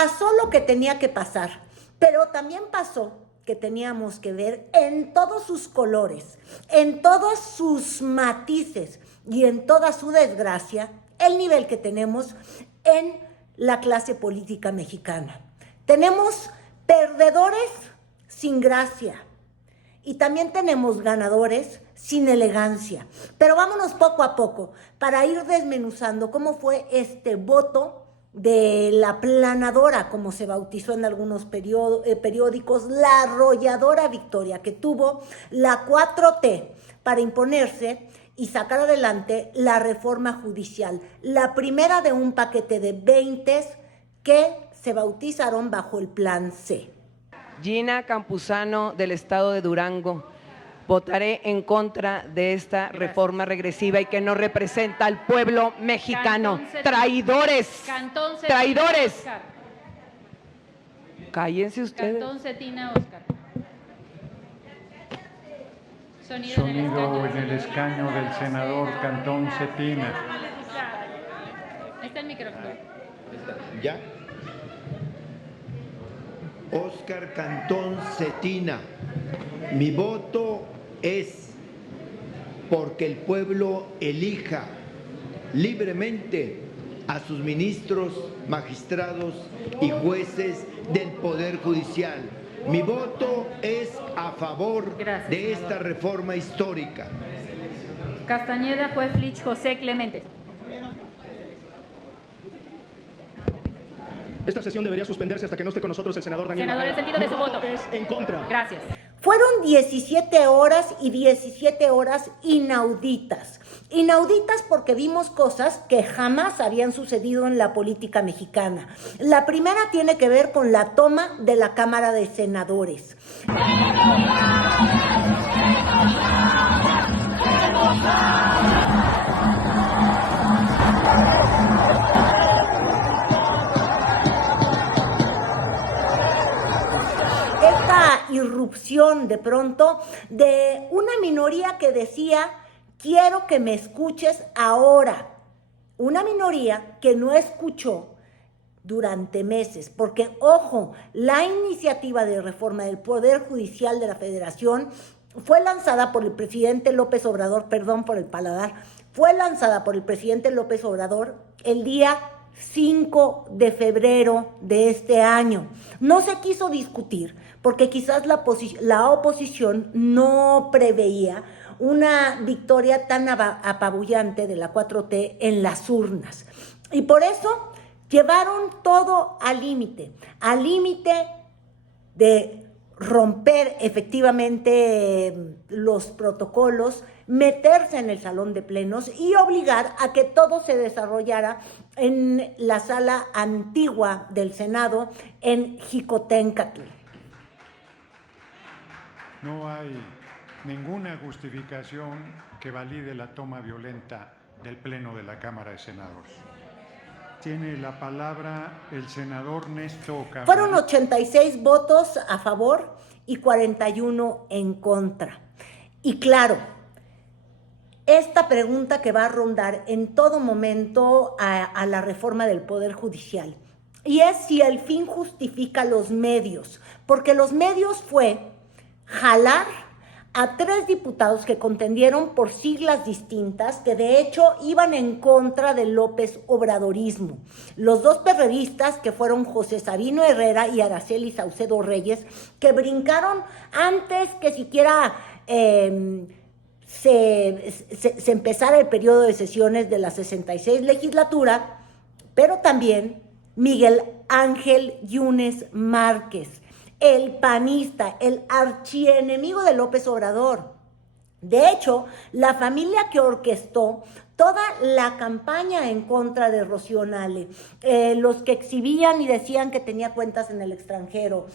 Pasó lo que tenía que pasar, pero también pasó que teníamos que ver en todos sus colores, en todos sus matices y en toda su desgracia, el nivel que tenemos en la clase política mexicana. Tenemos perdedores sin gracia y también tenemos ganadores sin elegancia. Pero vámonos poco a poco para ir desmenuzando cómo fue este voto de la planadora, como se bautizó en algunos periódicos, la arrolladora victoria que tuvo la 4T para imponerse y sacar adelante la reforma judicial, la primera de un paquete de 20 que se bautizaron bajo el Plan C. Gina Campuzano, del estado de Durango. Votaré en contra de esta reforma regresiva y que no representa al pueblo mexicano. ¡Traidores! Cantón Cetina, ¡Traidores! Oscar. Cállense ustedes. Cantón Cetina, Oscar. Sonido en el escaño del senador Cantón Cetina. Ahí está el micrófono. ¿Ya? Oscar Cantón Cetina. Mi voto es porque el pueblo elija libremente a sus ministros, magistrados y jueces del Poder Judicial. Mi voto es a favor de esta reforma histórica. Castañeda, juez Flich, José Clemente. Esta sesión debería suspenderse hasta que no esté con nosotros el senador Daniel. Senador, el sentido de su voto. Es en contra. Gracias. Fueron 17 horas y 17 horas inauditas. Inauditas porque vimos cosas que jamás habían sucedido en la política mexicana. La primera tiene que ver con la toma de la Cámara de Senadores. Irrupción de pronto de una minoría que decía: quiero que me escuches ahora. Una minoría que no escuchó durante meses, porque, ojo, la iniciativa de reforma del Poder Judicial de la Federación fue lanzada por el presidente López Obrador, perdón por el paladar, fue lanzada por el presidente López Obrador el día 5 de febrero de este año. No se quiso discutir porque quizás la oposición no preveía una victoria tan apabullante de la 4T en las urnas. Y por eso llevaron todo al límite de romper efectivamente los protocolos, meterse en el salón de plenos y obligar a que todo se desarrollara en la sala antigua del Senado en Jicoténcatl. No hay ninguna justificación que valide la toma violenta del Pleno de la Cámara de Senadores. Tiene la palabra el senador Néstor Camarillo. Fueron 86 votos a favor y 41 en contra. Y claro, esta pregunta que va a rondar en todo momento a la reforma del Poder Judicial, y es si el fin justifica los medios, porque los medios fue jalar a 3 diputados que contendieron por siglas distintas, que de hecho iban en contra del López Obradorismo. Los 2 perredistas, que fueron José Sabino Herrera y Araceli Saucedo Reyes, que brincaron antes que siquiera se empezara el periodo de sesiones de la 66 legislatura, pero también Miguel Ángel Yunes Márquez, el panista, el archienemigo de López Obrador. De hecho, la familia que orquestó toda la campaña en contra de Rocío Nale, los que exhibían y decían que tenía cuentas en el extranjero,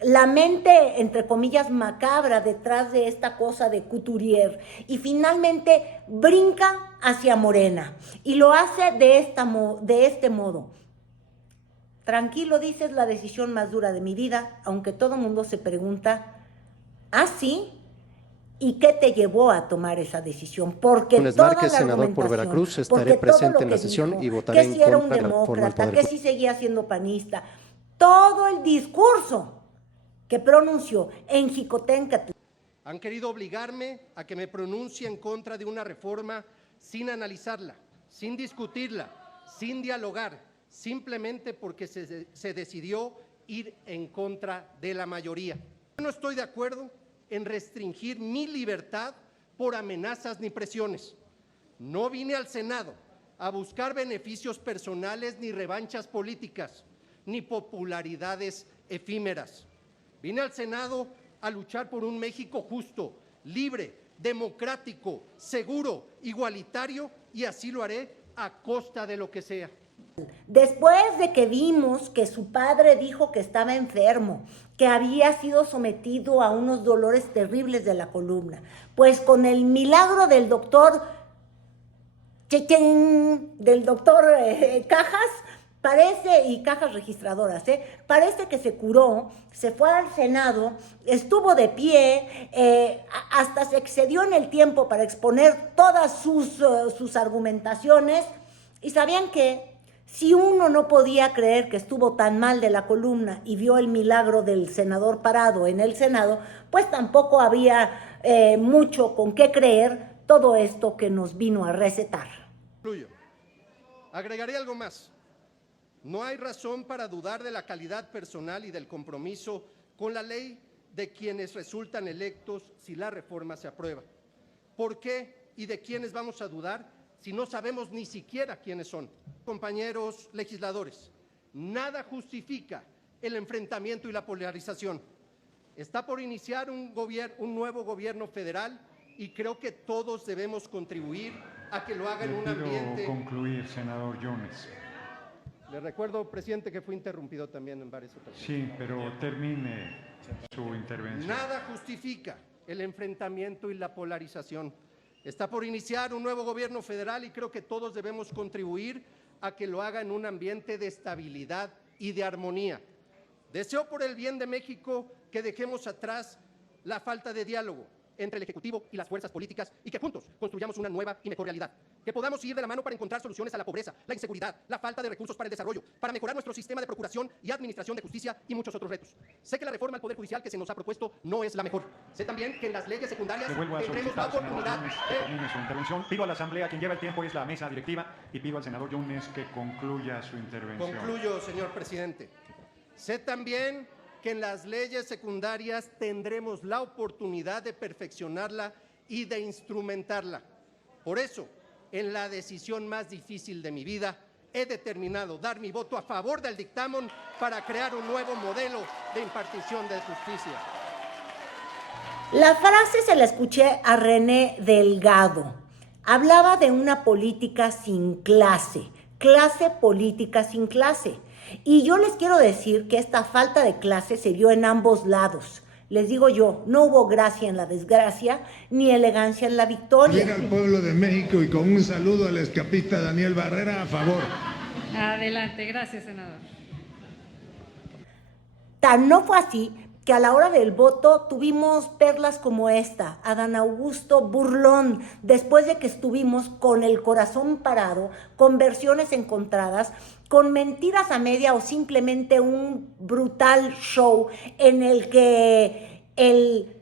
la mente, entre comillas, macabra detrás de esta cosa de Couturier, y finalmente brinca hacia Morena, y lo hace de este modo. Tranquilo, dices, la decisión más dura de mi vida, aunque todo el mundo se pregunta, ¿ah, sí? ¿Y qué te llevó a tomar esa decisión? Porque Funes toda Márquez, la senador por argumentación, Veracruz, estaré porque todo presente lo en la que sesión dijo, y votaré que en si era un contra de la reforma al demócrata, Poder que si seguía siendo panista, todo el discurso que pronunció en Jicoténcatl. Han querido obligarme a que me pronuncie en contra de una reforma sin analizarla, sin discutirla, sin dialogar, simplemente porque se decidió ir en contra de la mayoría. Yo no estoy de acuerdo en restringir mi libertad por amenazas ni presiones. No vine al Senado a buscar beneficios personales ni revanchas políticas, ni popularidades efímeras. Vine al Senado a luchar por un México justo, libre, democrático, seguro, igualitario, y así lo haré a costa de lo que sea. Después de que vimos que su padre dijo que estaba enfermo, que había sido sometido a unos dolores terribles de la columna, pues con el milagro del doctor Cajas, parece, y cajas registradoras, parece que se curó, se fue al Senado, estuvo de pie, hasta se excedió en el tiempo para exponer todas sus argumentaciones. ¿Y sabían qué? Si uno no podía creer que estuvo tan mal de la columna y vio el milagro del senador parado en el Senado, pues tampoco había mucho con qué creer todo esto que nos vino a recetar. Agregaré algo más. No hay razón para dudar de la calidad personal y del compromiso con la ley de quienes resultan electos si la reforma se aprueba. ¿Por qué y de quiénes vamos a dudar si no sabemos ni siquiera quiénes son? Compañeros legisladores, nada justifica el enfrentamiento y la polarización. Está por iniciar un nuevo gobierno federal y creo que todos debemos contribuir a que lo haga en un ambiente... Pido concluir, senador Yunes. Le recuerdo, presidente, que fue interrumpido también en varias ocasiones. Sí, pero termine su intervención. Nada justifica el enfrentamiento y la polarización. Está por iniciar un nuevo gobierno federal y creo que todos debemos contribuir a que lo haga en un ambiente de estabilidad y de armonía. Deseo por el bien de México que dejemos atrás la falta de diálogo entre el Ejecutivo y las fuerzas políticas y que juntos construyamos una nueva y mejor realidad. Que podamos ir de la mano para encontrar soluciones a la pobreza, la inseguridad, la falta de recursos para el desarrollo, para mejorar nuestro sistema de procuración y administración de justicia y muchos otros retos. Sé que la reforma al Poder Judicial que se nos ha propuesto no es la mejor. Sé también que en las leyes secundarias tendremos la oportunidad que termine su intervención. Pido a la Asamblea, quien lleva el tiempo es la mesa directiva, y pido al senador Yunes que concluya su intervención. Concluyo, señor presidente. Sé también que en las leyes secundarias tendremos la oportunidad de perfeccionarla y de instrumentarla. Por eso, en la decisión más difícil de mi vida, he determinado dar mi voto a favor del dictamen para crear un nuevo modelo de impartición de justicia. La frase se la escuché a René Delgado. Hablaba de una política sin clase política sin clase. Y yo les quiero decir que esta falta de clase se vio en ambos lados. Les digo yo, no hubo gracia en la desgracia, ni elegancia en la victoria. Bien al pueblo de México y con un saludo al escapista Daniel Barrera, a favor. Adelante, gracias, senador. Tan no fue así que a la hora del voto tuvimos perlas como esta, Adán Augusto Burlón, después de que estuvimos con el corazón parado, con versiones encontradas, con mentiras a media o simplemente un brutal show en el que el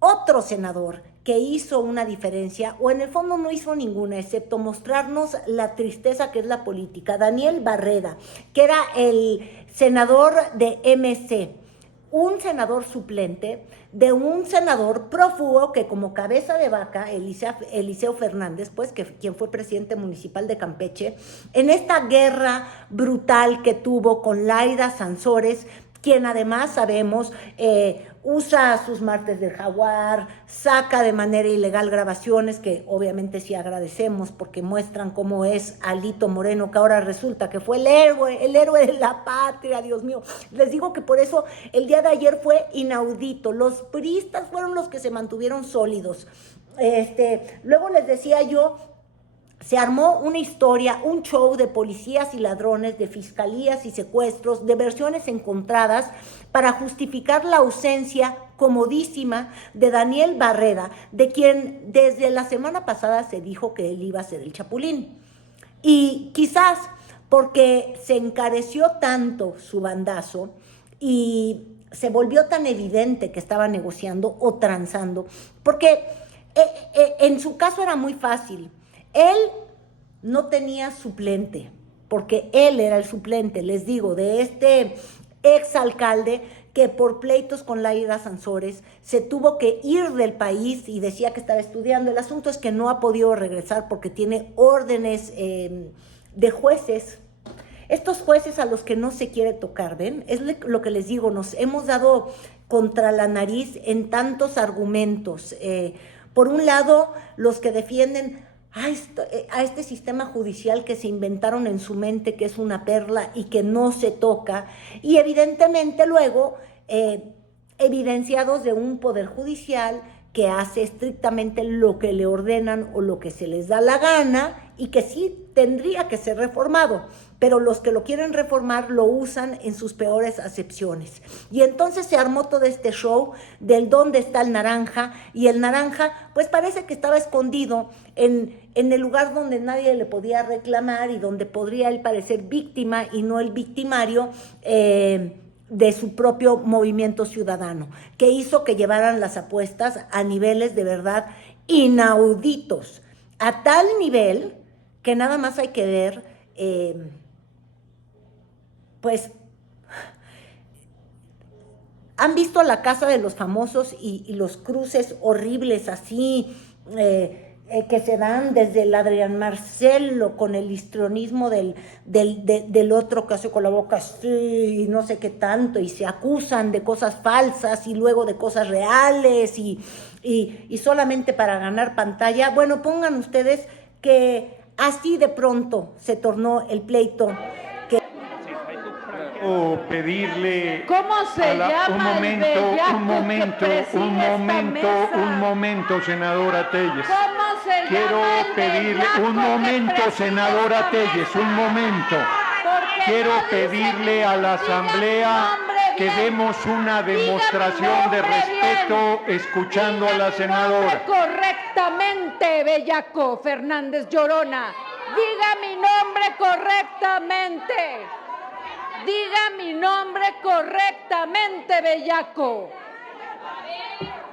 otro senador que hizo una diferencia, o en el fondo no hizo ninguna, excepto mostrarnos la tristeza que es la política, Daniel Barrera, que era el senador de MC, un senador suplente de un senador prófugo que como cabeza de vaca, Eliseo Fernández, pues, quien fue presidente municipal de Campeche, en esta guerra brutal que tuvo con Laida Sansores, quien además sabemos usa sus martes del jaguar, saca de manera ilegal grabaciones que obviamente sí agradecemos porque muestran cómo es Alito Moreno, que ahora resulta que fue el héroe de la patria, Dios mío. Les digo que por eso el día de ayer fue inaudito. Los priistas fueron los que se mantuvieron sólidos. Luego les decía yo, se armó una historia, un show de policías y ladrones, de fiscalías y secuestros, de versiones encontradas para justificar la ausencia comodísima de Daniel Barrera, de quien desde la semana pasada se dijo que él iba a ser el Chapulín. Y quizás porque se encareció tanto su bandazo y se volvió tan evidente que estaba negociando o transando, porque en su caso era muy fácil. Él no tenía suplente, porque él era el suplente, les digo, de este exalcalde que por pleitos con Laida Sansores se tuvo que ir del país y decía que estaba estudiando. El asunto es que no ha podido regresar porque tiene órdenes de jueces. Estos jueces a los que no se quiere tocar, ¿ven? Es lo que les digo, nos hemos dado contra la nariz en tantos argumentos. Por un lado, los que defienden a este sistema judicial que se inventaron en su mente, que es una perla y que no se toca, y evidentemente luego evidenciados de un poder judicial que hace estrictamente lo que le ordenan o lo que se les da la gana y que sí tendría que ser reformado, pero los que lo quieren reformar lo usan en sus peores acepciones. Y entonces se armó todo este show del dónde está el naranja, y el naranja pues parece que estaba escondido en el lugar donde nadie le podía reclamar y donde podría él parecer víctima y no el victimario de su propio movimiento ciudadano, que hizo que llevaran las apuestas a niveles de verdad inauditos, a tal nivel que nada más hay que ver, pues, ¿han visto La Casa de los Famosos y los cruces horribles así, que se dan desde el Adrián Marcelo con el histrionismo del otro que hace con la boca así y no sé qué tanto, y se acusan de cosas falsas y luego de cosas reales y solamente para ganar pantalla? Bueno, pongan ustedes que así de pronto se tornó el pleito. O pedirle ¿Cómo se llama un momento, senadora Telles. ¿Cómo se Quiero llama el pedirle bellaco un que momento, preside senadora esta Telles, mesa? un momento. Porque Quiero no dice pedirle a la diga mi Asamblea nombre que bien. demos una Diga mi demostración de nombre respeto bien. escuchando Diga a la mi senadora. nombre correctamente, bellaco Fernández Llorona. Diga mi nombre correctamente. Diga mi nombre correctamente, bellaco.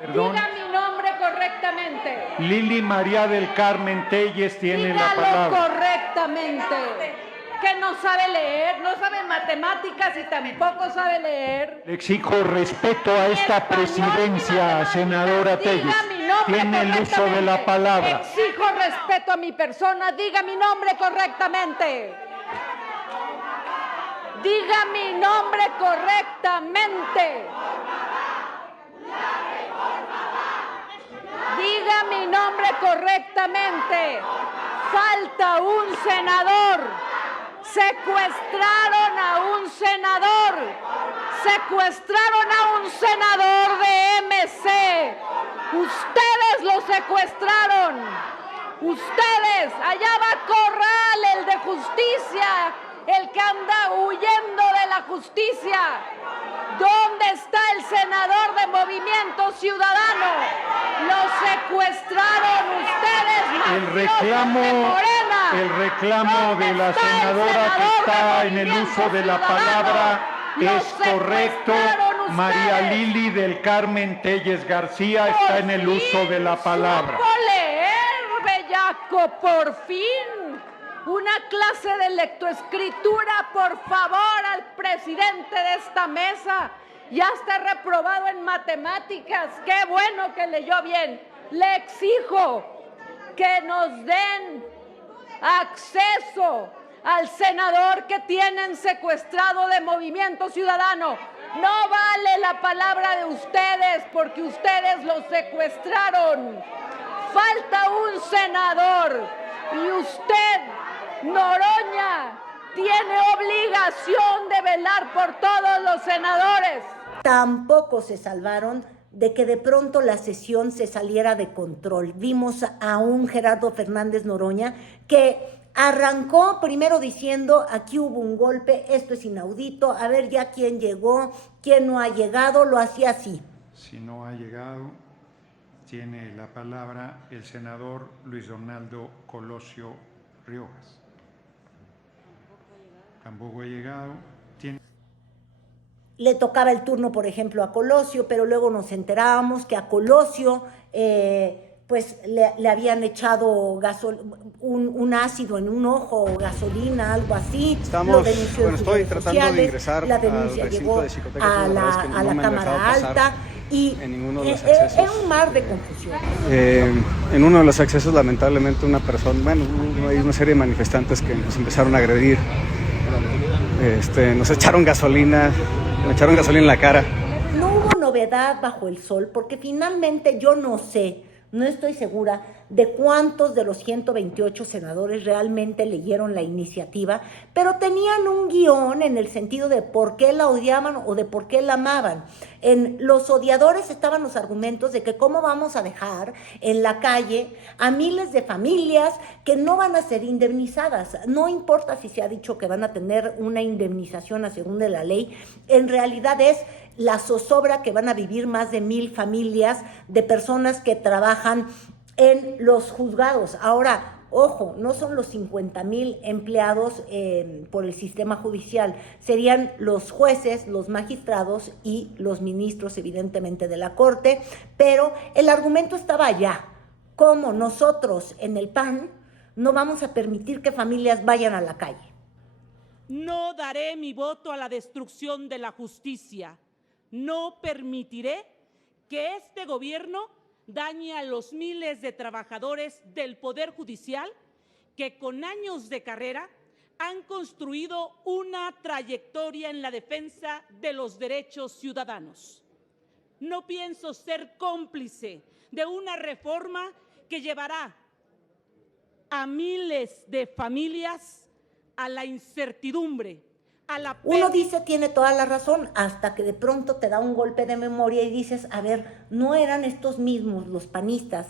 Perdón. Diga mi nombre correctamente. Lili María del Carmen Telles tiene la Dígalo palabra. correctamente. Que no sabe leer, no sabe matemáticas y tampoco sabe leer. Le exijo respeto a esta presidencia, senadora Telles. Diga mi nombre Tiene el uso de la correctamente. palabra. Exijo respeto a mi persona. Diga mi nombre correctamente. Diga mi nombre correctamente. Diga mi nombre correctamente. Falta un senador. Secuestraron a un senador. Secuestraron a un senador de MC. Ustedes lo secuestraron. Ustedes. Allá va Corral, el de justicia. El que anda huyendo de la justicia. ¿Dónde está el senador de Movimiento Ciudadano? Lo secuestraron ustedes, El reclamo de la senadora que está en el uso de la palabra es correcto. María Lili del Carmen Telles García está en el uso de la palabra. ¡Supo leer, bellaco, por fin! Una clase de lectoescritura, por favor, al presidente de esta mesa. Ya está reprobado en matemáticas. ¡Qué bueno que leyó bien! Le exijo que nos den acceso al senador que tienen secuestrado de Movimiento Ciudadano. No vale la palabra de ustedes porque ustedes lo secuestraron. Falta un senador y usted, Noroña, tiene obligación de velar por todos los senadores. Tampoco se salvaron de que de pronto la sesión se saliera de control. Vimos a un Gerardo Fernández Noroña que arrancó primero diciendo, aquí hubo un golpe, esto es inaudito, a ver ya quién llegó, quién no ha llegado, lo hacía así. Si no ha llegado, tiene la palabra el senador Luis Donaldo Colosio Riojas. Tampoco ha llegado. Le tocaba el turno, por ejemplo, a Colosio, pero luego nos enterábamos que a Colosio pues le habían echado un ácido en un ojo, gasolina, algo así. Estoy tratando de ingresar la denuncia al llegó recinto de Xicoteca, a la Cámara Alta y en ninguno de los accesos. Era un mar de confusión. En uno de los accesos, lamentablemente, hay una serie de manifestantes que nos empezaron a agredir. Nos echaron gasolina, me echaron gasolina en la cara. No hubo novedad bajo el sol, porque finalmente yo no estoy segura de cuántos de los 128 senadores realmente leyeron la iniciativa, pero tenían un guión en el sentido de por qué la odiaban o de por qué la amaban. En los odiadores estaban los argumentos de que cómo vamos a dejar en la calle a miles de familias que no van a ser indemnizadas. No importa si se ha dicho que van a tener una indemnización a según de la ley, en realidad es la zozobra que van a vivir más de 1,000 familias de personas que trabajan en los juzgados. Ahora, ojo, no son los 50,000 empleados por el sistema judicial, serían los jueces, los magistrados y los ministros, evidentemente, de la Corte, pero el argumento estaba allá. ¿Cómo nosotros en el PAN no vamos a permitir que familias vayan a la calle? No daré mi voto a la destrucción de la justicia. No permitiré que este gobierno dañe a los miles de trabajadores del Poder Judicial que con años de carrera han construido una trayectoria en la defensa de los derechos ciudadanos. No pienso ser cómplice de una reforma que llevará a miles de familias a la incertidumbre. Uno dice tiene toda la razón hasta que de pronto te da un golpe de memoria y dices, a ver, no eran estos mismos los panistas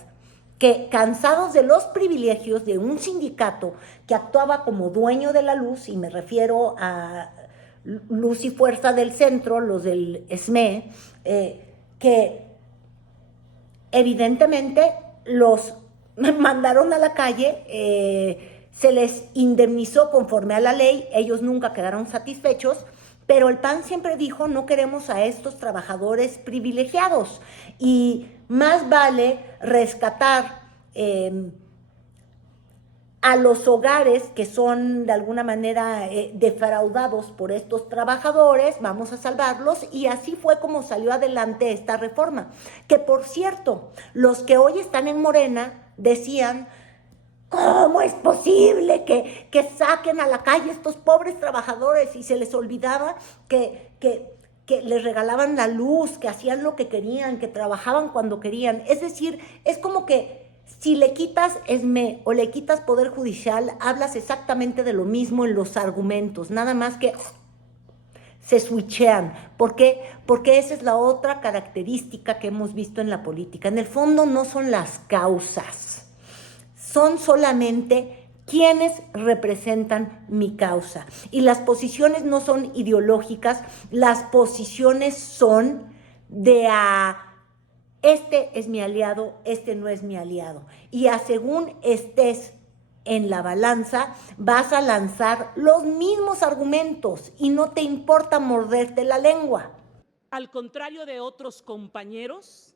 que cansados de los privilegios de un sindicato que actuaba como dueño de la luz, y me refiero a Luz y Fuerza del Centro, los del SME, que evidentemente los mandaron a la calle, se les indemnizó conforme a la ley, ellos nunca quedaron satisfechos, pero el PAN siempre dijo, no queremos a estos trabajadores privilegiados, y más vale rescatar a los hogares que son de alguna manera defraudados por estos trabajadores, vamos a salvarlos, y así fue como salió adelante esta reforma, que por cierto, los que hoy están en Morena decían, ¿cómo es posible que saquen a la calle estos pobres trabajadores? Y se les olvidaba que les regalaban la luz, que hacían lo que querían, que trabajaban cuando querían. Es decir, es como que si le quitas SME o le quitas Poder Judicial, hablas exactamente de lo mismo en los argumentos, nada más que se switchean. ¿Por qué? Porque esa es la otra característica que hemos visto en la política. En el fondo no son las causas, son solamente quienes representan mi causa. Y las posiciones no son ideológicas, las posiciones son de este es mi aliado, este no es mi aliado. Y según estés en la balanza, vas a lanzar los mismos argumentos y no te importa morderte la lengua. Al contrario de otros compañeros,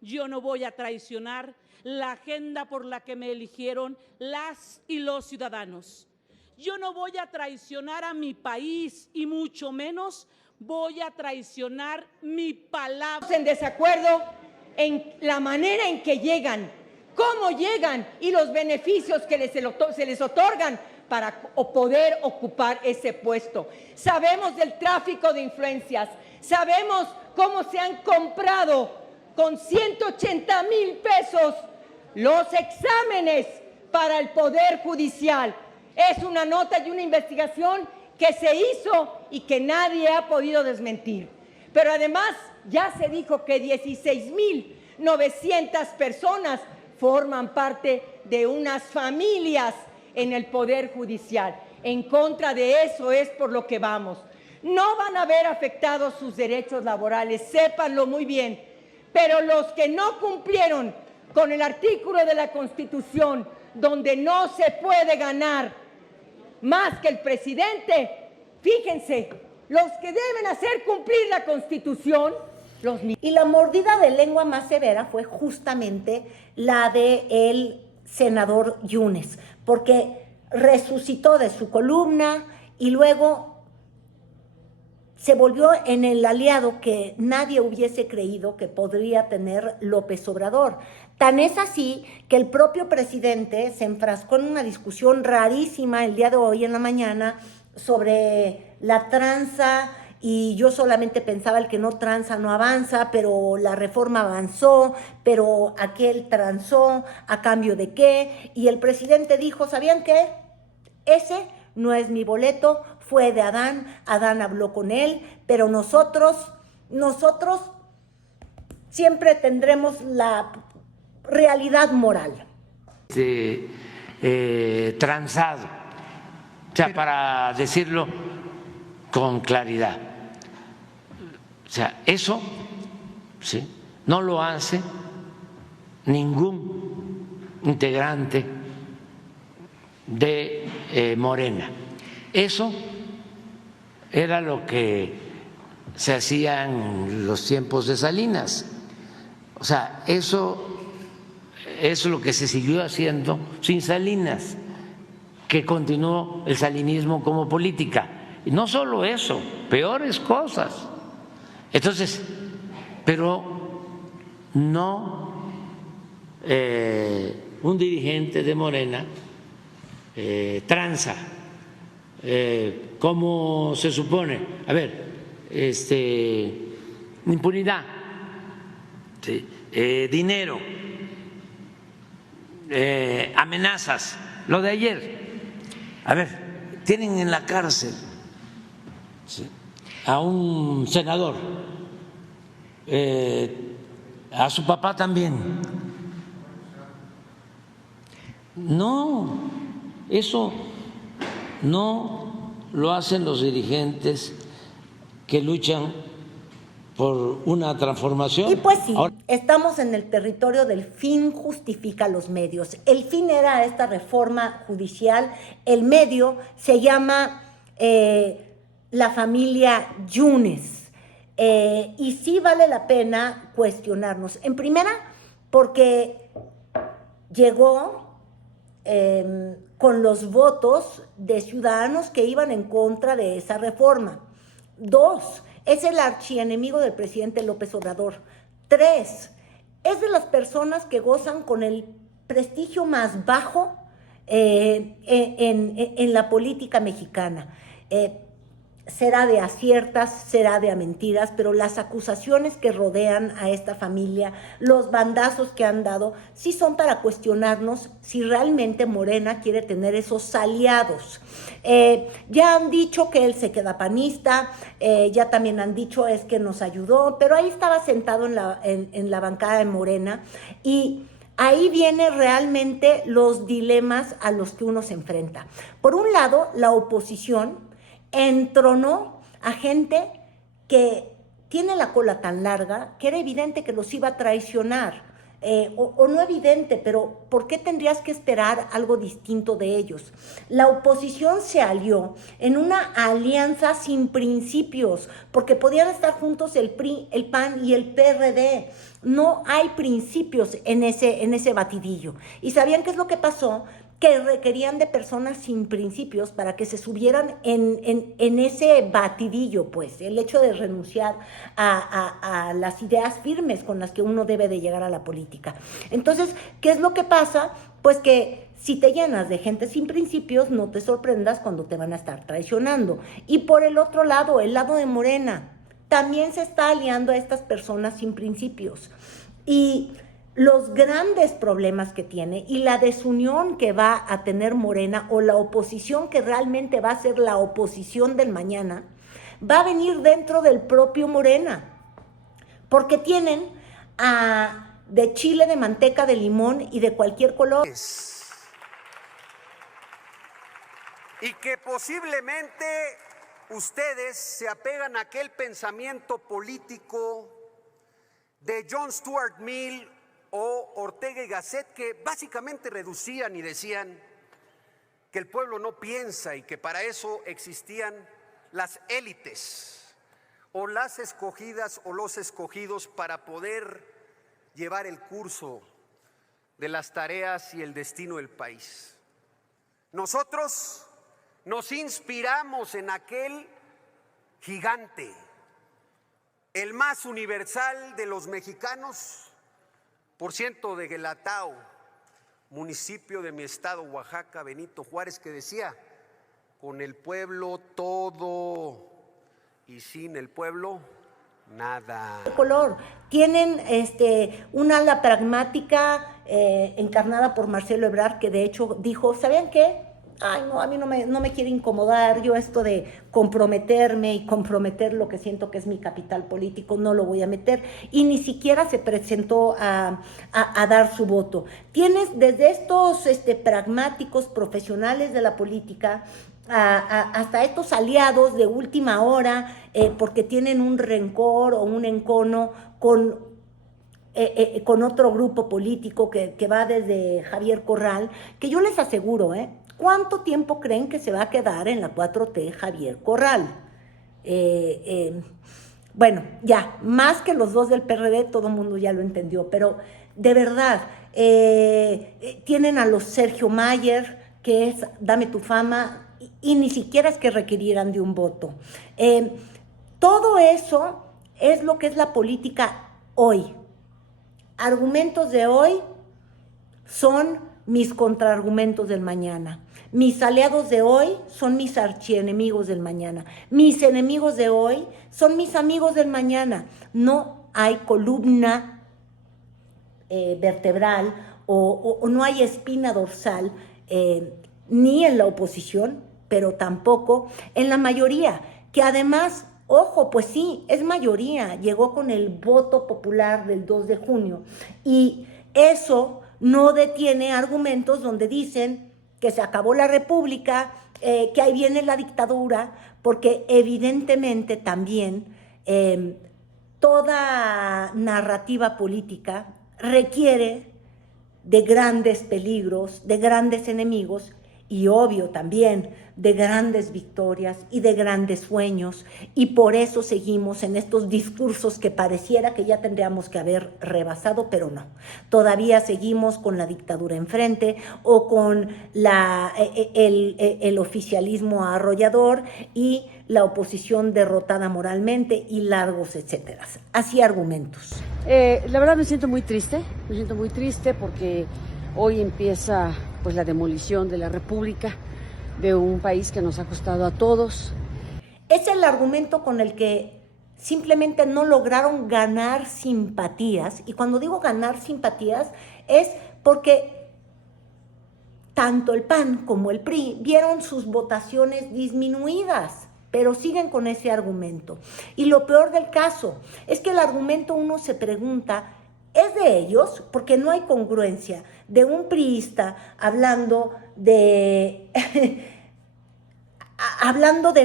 yo no voy a traicionar la agenda por la que me eligieron las y los ciudadanos. Yo no voy a traicionar a mi país y mucho menos voy a traicionar mi palabra. En desacuerdo en la manera en que llegan, cómo llegan y los beneficios que se les otorgan para poder ocupar ese puesto. Sabemos del tráfico de influencias, sabemos cómo se han comprado con 180,000 pesos los exámenes para el Poder Judicial. Es una nota y una investigación que se hizo y que nadie ha podido desmentir. Pero además ya se dijo que 16,900 personas forman parte de unas familias en el Poder Judicial. En contra de eso es por lo que vamos. No van a ver afectados sus derechos laborales, sépanlo muy bien, pero los que no cumplieron con el artículo de la Constitución, donde no se puede ganar más que el presidente, fíjense, los que deben hacer cumplir la Constitución, los niños. Y la mordida de lengua más severa fue justamente la del senador Yunes, porque resucitó de su columna y luego se volvió en el aliado que nadie hubiese creído que podría tener López Obrador. Tan es así que el propio presidente se enfrascó en una discusión rarísima el día de hoy en la mañana sobre la tranza, y yo solamente pensaba el que no tranza no avanza, pero la reforma avanzó, pero aquel transó, ¿a cambio de qué? Y el presidente dijo, ¿sabían qué? Ese no es mi boleto, fue de Adán, Adán habló con él, pero nosotros siempre tendremos la realidad moral. Transado, o sea, para decirlo con claridad. O sea, eso ¿sí? No lo hace ningún integrante de Morena. Eso era lo que se hacía en los tiempos de Salinas. O sea, eso es lo que se siguió haciendo sin Salinas, que continuó el salinismo como política. Y no solo eso, peores cosas. Entonces, pero no un dirigente de Morena tranza, como se supone. A ver, impunidad, ¿sí? Dinero, amenazas, lo de ayer. A ver, tienen en la cárcel, ¿sí?, a un senador, a su papá también. No, eso no lo hacen los dirigentes que luchan por una transformación. Y pues sí, estamos en el territorio del fin justifica los medios. El fin era esta reforma judicial, el medio se llama la familia Yunes. Y sí vale la pena cuestionarnos. En primera, porque llegó con los votos de ciudadanos que iban en contra de esa reforma. 2, es el archienemigo del presidente López Obrador. 3, es de las personas que gozan con el prestigio más bajo en la política mexicana. Será de aciertas, será de mentiras, pero las acusaciones que rodean a esta familia, los bandazos que han dado, sí son para cuestionarnos si realmente Morena quiere tener esos aliados. Ya han dicho que él se queda panista, ya también han dicho es que nos ayudó, pero ahí estaba sentado en la bancada de Morena y ahí vienen realmente los dilemas a los que uno se enfrenta. Por un lado, la oposición entronó a gente que tiene la cola tan larga que era evidente que los iba a traicionar, o no evidente, pero ¿por qué tendrías que esperar algo distinto de ellos? La oposición se alió en una alianza sin principios, porque podían estar juntos el PRI, el PAN y el PRD. No hay principios en ese batidillo. ¿Y sabían qué es lo que pasó? Que requerían de personas sin principios para que se subieran en ese batidillo, pues, el hecho de renunciar a las ideas firmes con las que uno debe de llegar a la política. Entonces, ¿qué es lo que pasa? Pues que si te llenas de gente sin principios, no te sorprendas cuando te van a estar traicionando. Y por el otro lado, el lado de Morena, también se está aliando a estas personas sin principios. Y los grandes problemas que tiene y la desunión que va a tener Morena o la oposición que realmente va a ser la oposición del mañana, va a venir dentro del propio Morena, porque tienen de chile, de manteca, de limón y de cualquier color. Y que posiblemente ustedes se apegan a aquel pensamiento político de John Stuart Mill o Ortega y Gasset, que básicamente reducían y decían que el pueblo no piensa y que para eso existían las élites o las escogidas o los escogidos para poder llevar el curso de las tareas y el destino del país. Nosotros nos inspiramos en aquel gigante, el más universal de los mexicanos, por ciento de Guelatao, municipio de mi estado, Oaxaca, Benito Juárez, que decía: con el pueblo todo y sin el pueblo nada. Color. Tienen un ala pragmática encarnada por Marcelo Ebrard, que de hecho dijo, ¿saben qué? Ay, no, a mí no me quiere incomodar, yo esto de comprometerme y comprometer lo que siento que es mi capital político, no lo voy a meter, y ni siquiera se presentó a dar su voto. Tienes desde estos pragmáticos profesionales de la política hasta estos aliados de última hora, porque tienen un rencor o un encono con otro grupo político que va desde Javier Corral, que yo les aseguro, ¿cuánto tiempo creen que se va a quedar en la 4T Javier Corral? Bueno, ya, más que los dos del PRD, todo el mundo ya lo entendió, pero de verdad, tienen a los Sergio Mayer, que es Dame tu Fama, y ni siquiera es que requirieran de un voto. Todo eso es lo que es la política hoy. Argumentos de hoy son mis contraargumentos del mañana. Mis aliados de hoy son mis archienemigos del mañana. Mis enemigos de hoy son mis amigos del mañana. No hay columna vertebral o no hay espina dorsal ni en la oposición, pero tampoco en la mayoría, que además, ojo, pues sí, es mayoría, llegó con el voto popular del 2 de junio, y eso no detiene argumentos donde dicen que se acabó la república, que ahí viene la dictadura, porque evidentemente también toda narrativa política requiere de grandes peligros, de grandes enemigos, y obvio también de grandes victorias y de grandes sueños, y por eso seguimos en estos discursos que pareciera que ya tendríamos que haber rebasado, pero no. Todavía seguimos con la dictadura enfrente o con el oficialismo arrollador y la oposición derrotada moralmente y largos etcétera. Así argumentos. La verdad me siento muy triste porque hoy empieza pues la demolición de la República, de un país que nos ha costado a todos. Es el argumento con el que simplemente no lograron ganar simpatías, y cuando digo ganar simpatías es porque tanto el PAN como el PRI vieron sus votaciones disminuidas, pero siguen con ese argumento. Y lo peor del caso es que el argumento, uno se pregunta, ¿es de ellos? Porque no hay congruencia de un priista hablando de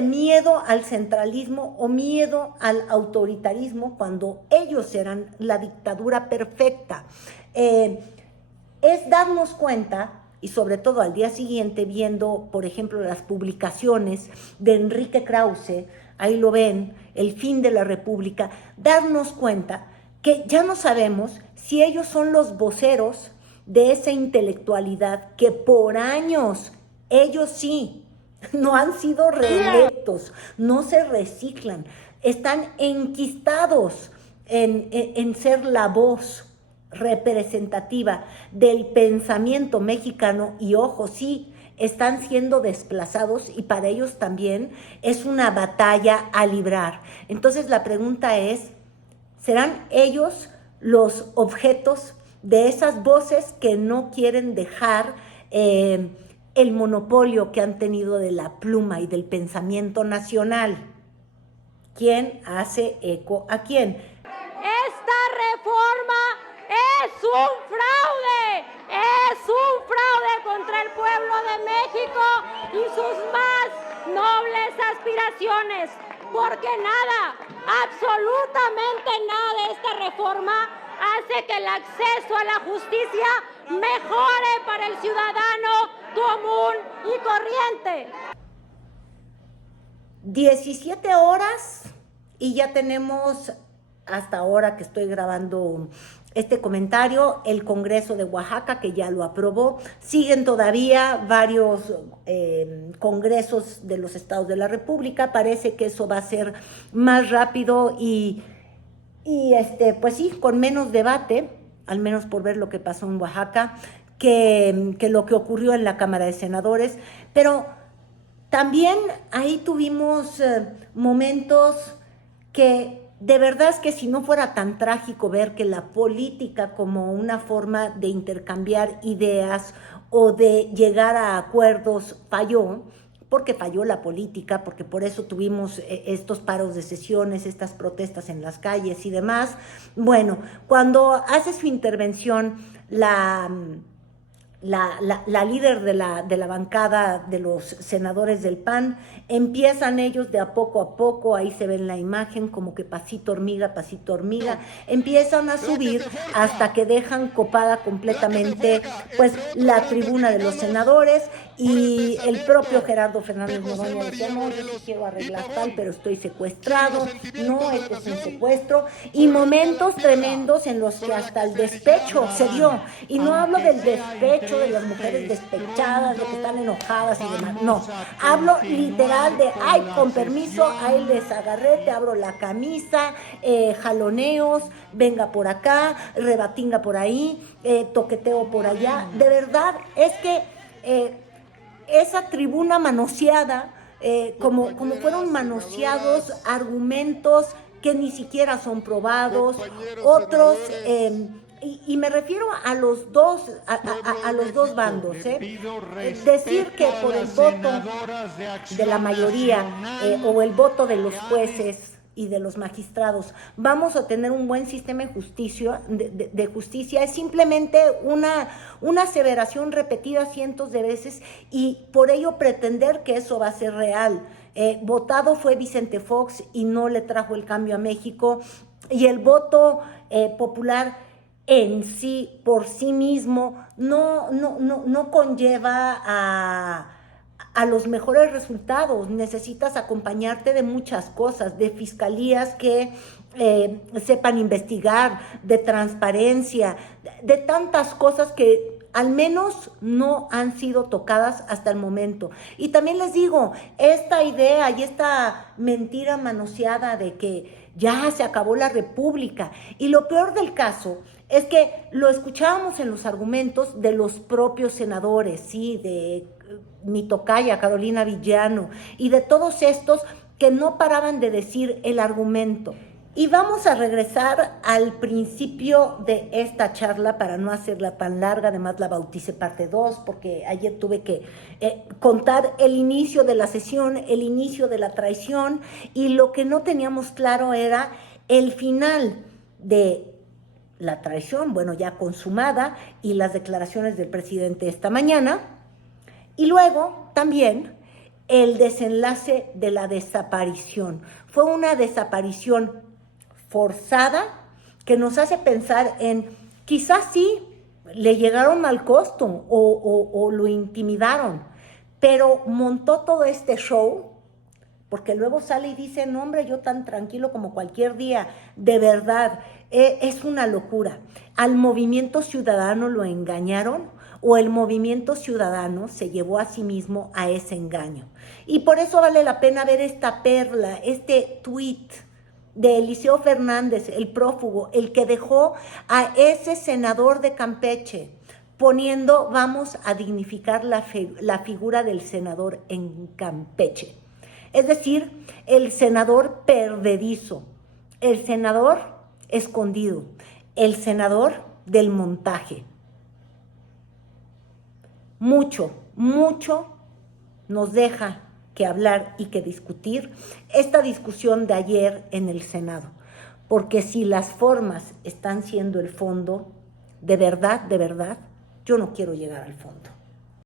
miedo al centralismo o miedo al autoritarismo cuando ellos eran la dictadura perfecta. Es darnos cuenta, y sobre todo al día siguiente viendo, por ejemplo, las publicaciones de Enrique Krause, ahí lo ven, El fin de la República, darnos cuenta que ya no sabemos si ellos son los voceros de esa intelectualidad que por años, ellos sí, no han sido reelectos, no se reciclan, están enquistados en ser la voz representativa del pensamiento mexicano, y ojo, sí, están siendo desplazados, y para ellos también es una batalla a librar. Entonces la pregunta es, ¿serán ellos los objetos de esas voces que no quieren dejar el monopolio que han tenido de la pluma y del pensamiento nacional? quién hace eco a quién. Esta reforma es un fraude contra el pueblo de México y sus más nobles aspiraciones, porque nada, absolutamente nada de esta reforma hace que el acceso a la justicia mejore para el ciudadano común y corriente. 17 horas y ya tenemos, hasta ahora que estoy grabando este comentario, el Congreso de Oaxaca, que ya lo aprobó. Siguen todavía varios congresos de los estados de la República. Parece que eso va a ser más rápido y pues sí, con menos debate, al menos por ver lo que pasó en Oaxaca, que lo que ocurrió en la Cámara de Senadores. Pero también ahí tuvimos momentos que de verdad es que si no fuera tan trágico ver que la política como una forma de intercambiar ideas o de llegar a acuerdos falló, porque falló la política, porque por eso tuvimos estos paros de sesiones, estas protestas en las calles y demás. Bueno, cuando hace su intervención la líder de la bancada de los senadores del PAN, empiezan ellos de a poco, ahí se ve en la imagen como que pasito hormiga, empiezan a subir hasta que dejan copada completamente pues la tribuna de los senadores, y el propio Gerardo Fernández Noroña decía, no, yo sí quiero arreglar tal, pero estoy secuestrado, no, esto es un secuestro, y momentos tremendos en los que hasta el despecho se dio, y no hablo del despecho de las mujeres despechadas, de que están enojadas y demás, no, hablo literal de, ay, con permiso, ahí les agarré, te abro la camisa, jaloneos, venga por acá, rebatinga por ahí, toqueteo por allá. De verdad, es que esa tribuna manoseada, como fueron manoseados argumentos que ni siquiera son probados, otros, y me refiero a los dos, a los dos bandos, decir que por el voto de la mayoría o el voto de los jueces y de los magistrados vamos a tener un buen sistema de justicia es simplemente una aseveración repetida cientos de veces, y por ello pretender que eso va a ser real. Votado fue Vicente Fox y no le trajo el cambio a México, y el voto popular en sí, por sí mismo, no conlleva a los mejores resultados. Necesitas acompañarte de muchas cosas, de fiscalías que sepan investigar, de transparencia, de tantas cosas que al menos no han sido tocadas hasta el momento. Y también les digo, esta idea y esta mentira manoseada de que ya se acabó la República, y lo peor del caso es que lo escuchábamos en los argumentos de los propios senadores, sí, de mi tocaya Carolina Villano, y de todos estos que no paraban de decir el argumento. Y vamos a regresar al principio de esta charla para no hacerla tan larga. Además la bauticé parte 2 porque ayer tuve que contar el inicio de la sesión, el inicio de la traición, y lo que no teníamos claro era el final de la traición, bueno, ya consumada, y las declaraciones del presidente esta mañana, y luego también el desenlace de la desaparición. Fue una desaparición forzada que nos hace pensar en, quizás sí, le llegaron al costo o lo intimidaron, pero montó todo este show, porque luego sale y dice, no hombre, yo tan tranquilo como cualquier día. De verdad, es una locura. Al Movimiento Ciudadano lo engañaron, o el Movimiento Ciudadano se llevó a sí mismo a ese engaño. Y por eso vale la pena ver esta perla, este tuit de Eliseo Fernández, el prófugo, el que dejó a ese senador de Campeche poniendo, vamos a dignificar la figura del senador en Campeche. Es decir, el senador perdedizo, el senador escondido, el senador del montaje. Mucho nos deja que hablar y que discutir esta discusión de ayer en el Senado, porque si las formas están siendo el fondo, de verdad, yo no quiero llegar al fondo.